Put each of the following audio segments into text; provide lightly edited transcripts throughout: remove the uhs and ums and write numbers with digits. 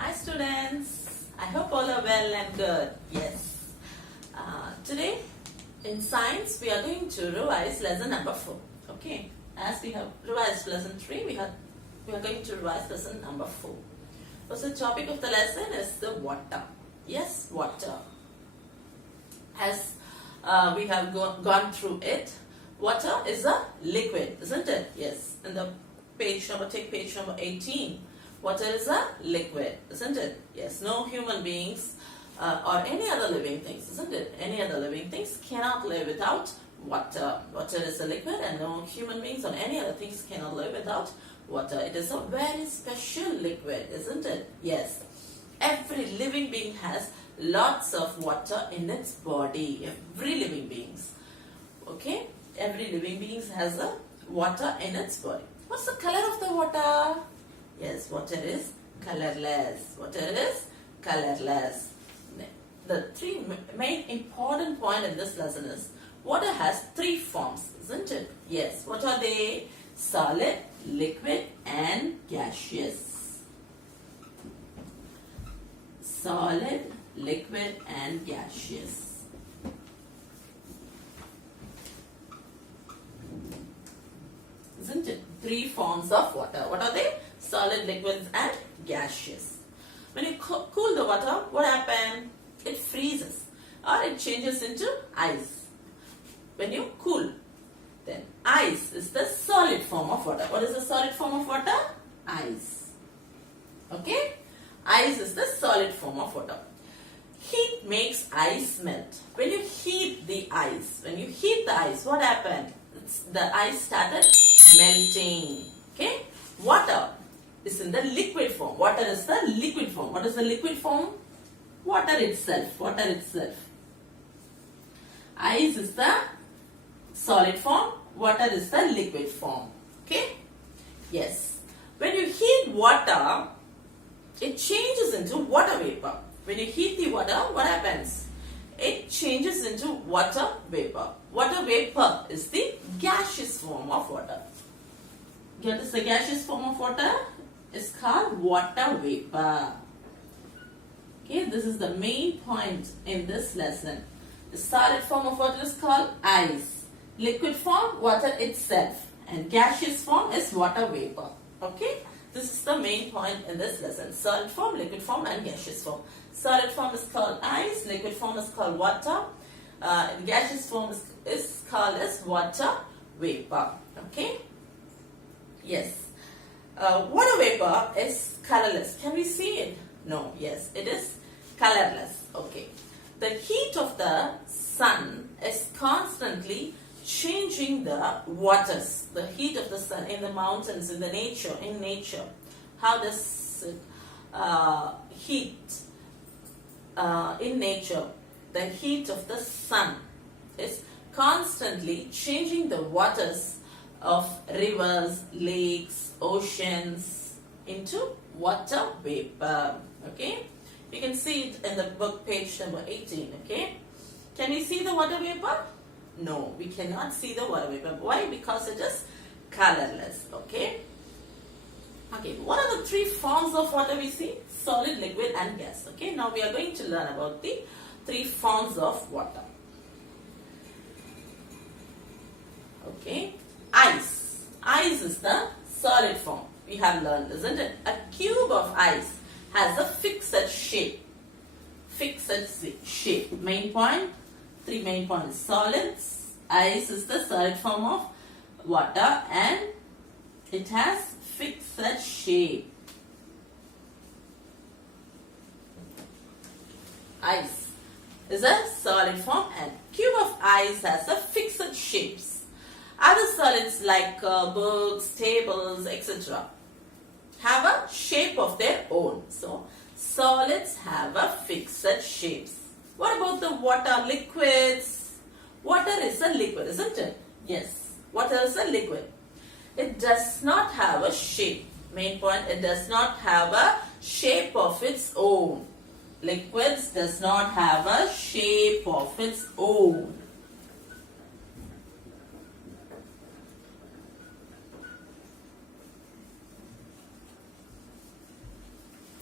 Hi students, I hope all are well and good. Yes. Today in science we are going to revise lesson number 4. Okay. As we have revised lesson 3, we are going to revise lesson number 4. So the topic of the lesson is the water. Yes, water. As we have gone through it, water is a liquid, isn't it? Yes. In the take page number 18. Water is a liquid, isn't it? Yes, no human beings or any other living things, isn't it? Any other living things cannot live without water. Water is a liquid and no human beings or any other things cannot live without water. It is a very special liquid, isn't it? Yes. Every living being has lots of water in its body. Every living beings. Okay? Every living being has a water in its body. What's the color of the water? Yes, water is colorless. Water is colorless. The three main important point in this lesson is water has 3 forms, isn't it? Yes. What are they? Solid, liquid and gaseous. Solid, liquid and gaseous. Isn't it? 3 forms of water. What are they? Solid, liquids and gaseous. When you cool the water, what happens? It freezes or it changes into ice. When you cool, then ice is the solid form of water. What is the solid form of water? Ice. Okay? Ice is the solid form of water. Heat makes ice melt. When you heat the ice, what happens? The ice started melting. Okay? Water is in the liquid form. Water is the liquid form. What is the liquid form? Water itself. Water itself. Ice is the solid form. Water is the liquid form. Okay? Yes. When you heat water, it changes into water vapor. When you heat the water, what happens? It changes into water vapor. Water vapor is the gaseous form of water. What is the gaseous form of water? It's called water vapor. Okay, this is the main point in this lesson. The solid form of water is called ice. Liquid form, water itself. And gaseous form is water vapor. Okay, this is the main point in this lesson. Solid form, liquid form and gaseous form. Solid form is called ice. Liquid form is called water. Gaseous form is called as water vapor. Okay. Yes. Water vapor is colorless. Can we see it? No. Yes, it is colorless. Okay. The heat of the sun is constantly changing the waters. The heat of the sun in the mountains, in nature. How does it heat in nature? The heat of the sun is constantly changing the waters of rivers, lakes, oceans into water vapor. Okay, you can see it in the book page number 18. Okay, can we see the water vapor? No, we cannot see the water vapor. Why? Because it is colorless. Okay. Okay, what are the 3 forms of water we see? Solid, liquid and gas. Okay, now we are going to learn about the 3 forms of water. Okay. Ice. Ice is the solid form. We have learned, isn't it? A cube of ice has a fixed shape. Fixed shape. Main point. 3 main points. Solids. Ice is the solid form of water and it has fixed shape. Ice is a solid form and cube of ice has a fixed shapes. Other solids like books, tables, etc. have a shape of their own. So, solids have a fixed shapes. What about the water, liquids? Water is a liquid, isn't it? Yes, water is a liquid. It does not have a shape. Main point, it does not have a shape of its own. Liquids does not have a shape of its own.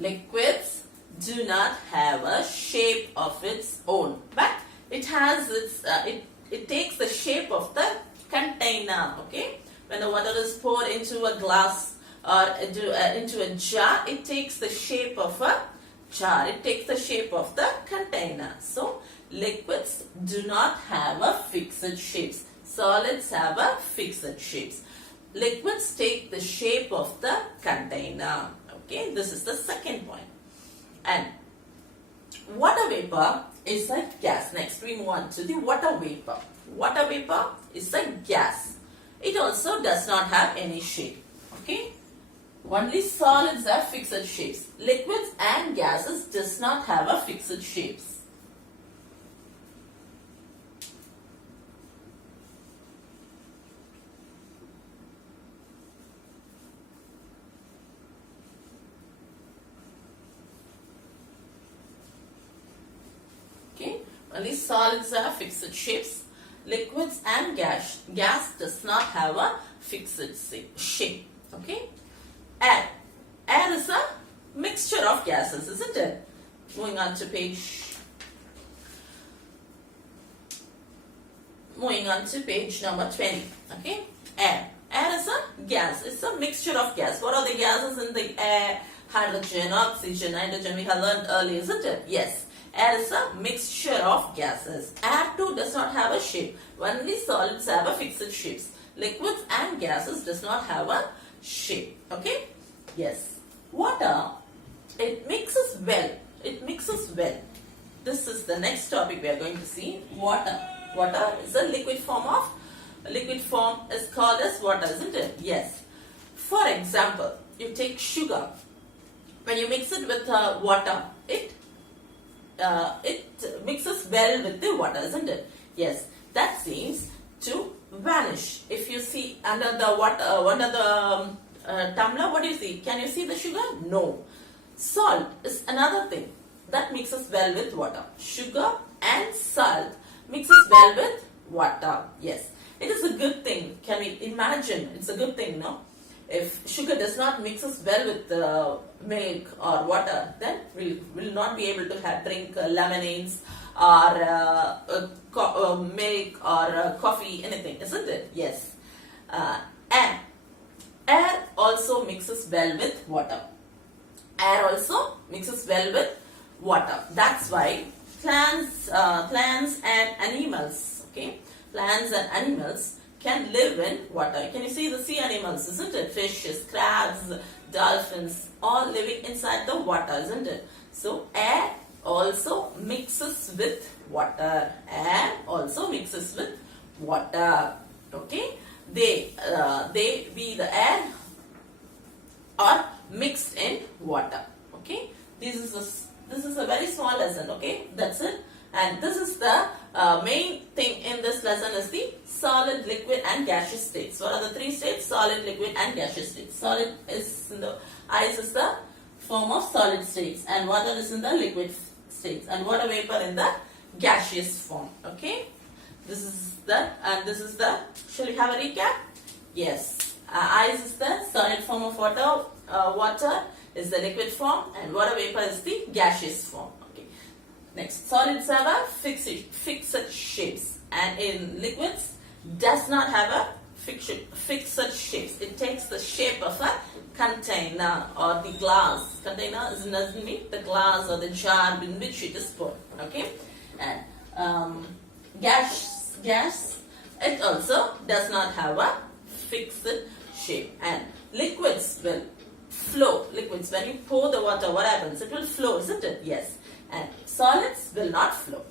Liquids do not have a shape of its own, but it has its it takes the shape of the container. Okay, when the water is poured into a glass or into a jar, it takes the shape of a jar. It takes the shape of the container. So liquids do not have a fixed shapes. Solids have a fixed shapes. Liquids take the shape of the container. Okay, this is the second point. And water vapor is a gas. Next we move on to the water vapor. Water vapor is a gas. It also does not have any shape. Okay, only solids have fixed shapes. Liquids and gases does not have a fixed shapes. Only solids have fixed shapes. Liquids and gas does not have a fixed shape. Okay. Air is a mixture of gases, isn't it? Moving on to page number 20. Okay. Air is a gas. It's a mixture of gas. What are the gases in the air? Hydrogen, oxygen, nitrogen. We have learned earlier, isn't it? Yes. Air is a mixture of gases. Air too does not have a shape. Only solids have a fixed shapes. Liquids and gases does not have a shape. Okay? Yes. Water, it mixes well. It mixes well. This is the next topic we are going to see. Water. Water is a liquid form is called as water, isn't it? Yes. For example, you take sugar. When you mix it with water, it mixes well with the water, isn't it? Yes, that seems to vanish. If you see under the water, under the tumbler, what do you see? Can you see the sugar? No. Salt is another thing that mixes well with water. Sugar and salt mixes well with water. Yes, it is a good thing. Can we imagine? It's a good thing, no? If sugar does not mixes well with milk or water, then we will not be able to drink lemonades or milk or coffee, anything, isn't it? Yes. And air also mixes well with water. Air also mixes well with water. That's why plants and animals, okay, plants and animals can live in water. Can you see the sea animals, isn't it? Fishes, crabs, dolphins, all living inside the water, isn't it? So air also mixes with water. Air also mixes with water. Okay, the air are mixed in water. Okay, this is a very small lesson. Okay, that's it. And this is the main thing in this lesson is the solid, liquid and gaseous states. What are the three states? Solid, liquid and gaseous states. Solid is in the ice is the form of solid states and water is in the liquid states and water vapor in the gaseous form. Okay, this is the shall we have a recap? Yes, ice is the solid form of water, water is the liquid form and water vapor is the gaseous form. Next, solids have a fixed shapes and in liquids does not have a fixed shapes. It takes the shape of a container or the glass. Container doesn't mean the glass or the jar in which it is poured. Okay, and gas it also does not have a fixed shape and liquids will flow. Liquids, when you pour the water, what happens? It will flow, isn't it? Yes. And solids will not flow.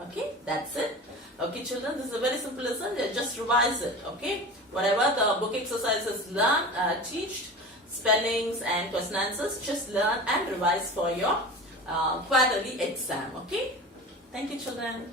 Okay, that's it. Okay, children, this is a very simple lesson. Just revise it. Okay, whatever the book exercises teach, spellings and question answers, just learn and revise for your quarterly exam. Okay, thank you, children.